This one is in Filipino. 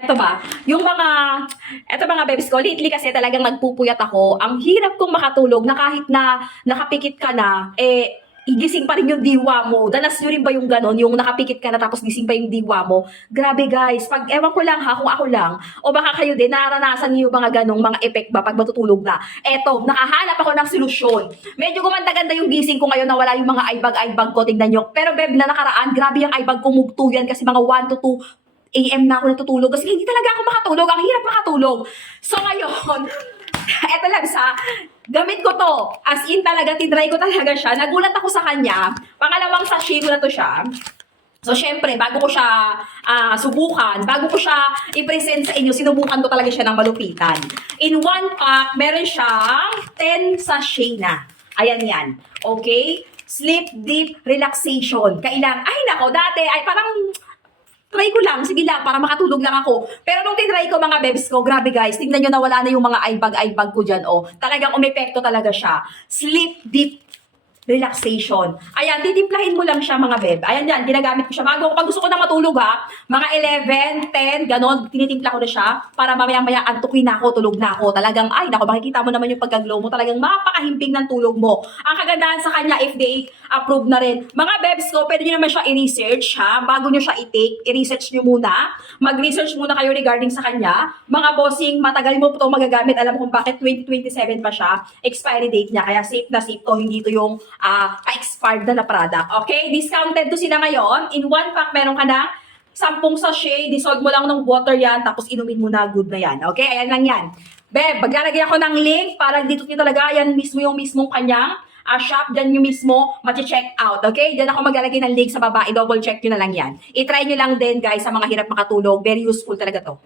Ito ba, eto mga bebes ko, lately kasi talagang nagpupuyat ako. Ang hirap kong makatulog na kahit na nakapikit ka na, gising pa rin yung diwa mo. Danas nyo rin ba yung ganon, yung nakapikit ka na tapos gising pa yung diwa mo? Grabe guys, pag ewan ko lang ha, kung ako lang, o baka kayo din, naranasan niyo yung mga ganong mga effect ba pag matutulog na? Eto, nakahanap ako ng solusyon. Medyo gumanda-ganda yung gising ko ngayon na wala yung mga aibag-aibag ko, tingnan nyo. Pero beb, na nakaraan, grabe yung aibag ko, mugto yan kasi mga 1 to 2 AM na ako natutulog kasi hindi talaga ako makatulog. Ang hirap makatulog. So ngayon, eto lang sa gamit ko to. As in talaga, tinry ko talaga siya. Nagulat ako sa kanya. Pangalawang sachet ko na to siya. So, syempre, bago ko siya subukan, bago ko siya i-present sa inyo, sinubukan ko talaga siya ng malupitan. In one pack, meron siyang 10 sachet na. Ayan yan. Okay? Sleep Deep Relaxation. Kailang, ay nako, dati, ay parang try ko lang, sige lang, para makatulog lang ako. Pero nung tinry ko mga bebs ko, grabe guys, tingnan nyo na wala na yung mga aibag-aibag ko dyan, oh. Talagang umepekto talaga siya. Sleep Deep Relaxation. Ayan, titimplahin mo lang siya mga beb. Ayan yan, ginagamit ko siya. Pag gusto ko na matulog ha, mga 11, 10, ganon, tinitimpla ko na siya para mamaya-maya antukin na ako, tulog na ako. Talagang, ay, nako, makikita mo naman yung pagka-glow mo. Talagang mapakahimping ng tulog mo. Ang kagandahan sa kanya, FDA approved na rin. Mga bebs ko, pwede nyo naman siya i-research ha. Bago nyo siya i-take, i-research nyo muna. Mag-research muna kayo regarding sa kanya. Mga bossing, matagal mo po ito magagamit. Alam mo kung bakit 2027 pa siya. Expiry date niya. Kaya safe na safe to. Hindi to yung expired na product. Okay? Discounted to sila ngayon. In one pack, meron ka na 10 sachet. Dissolve mo lang ng water yan. Tapos inumin mo na. Good na yan. Okay? Ayan lang yan. Beb, maglalagay ako ng link para dito nyo talaga. Yan mismo yung mismong kanyang shop. Dyan nyo mismo check out. Okay? Dyan ako maglalagay ng link sa baba. I-double check nyo na lang yan. I-try nyo lang din guys sa mga hirap makatulog. Very useful talaga to.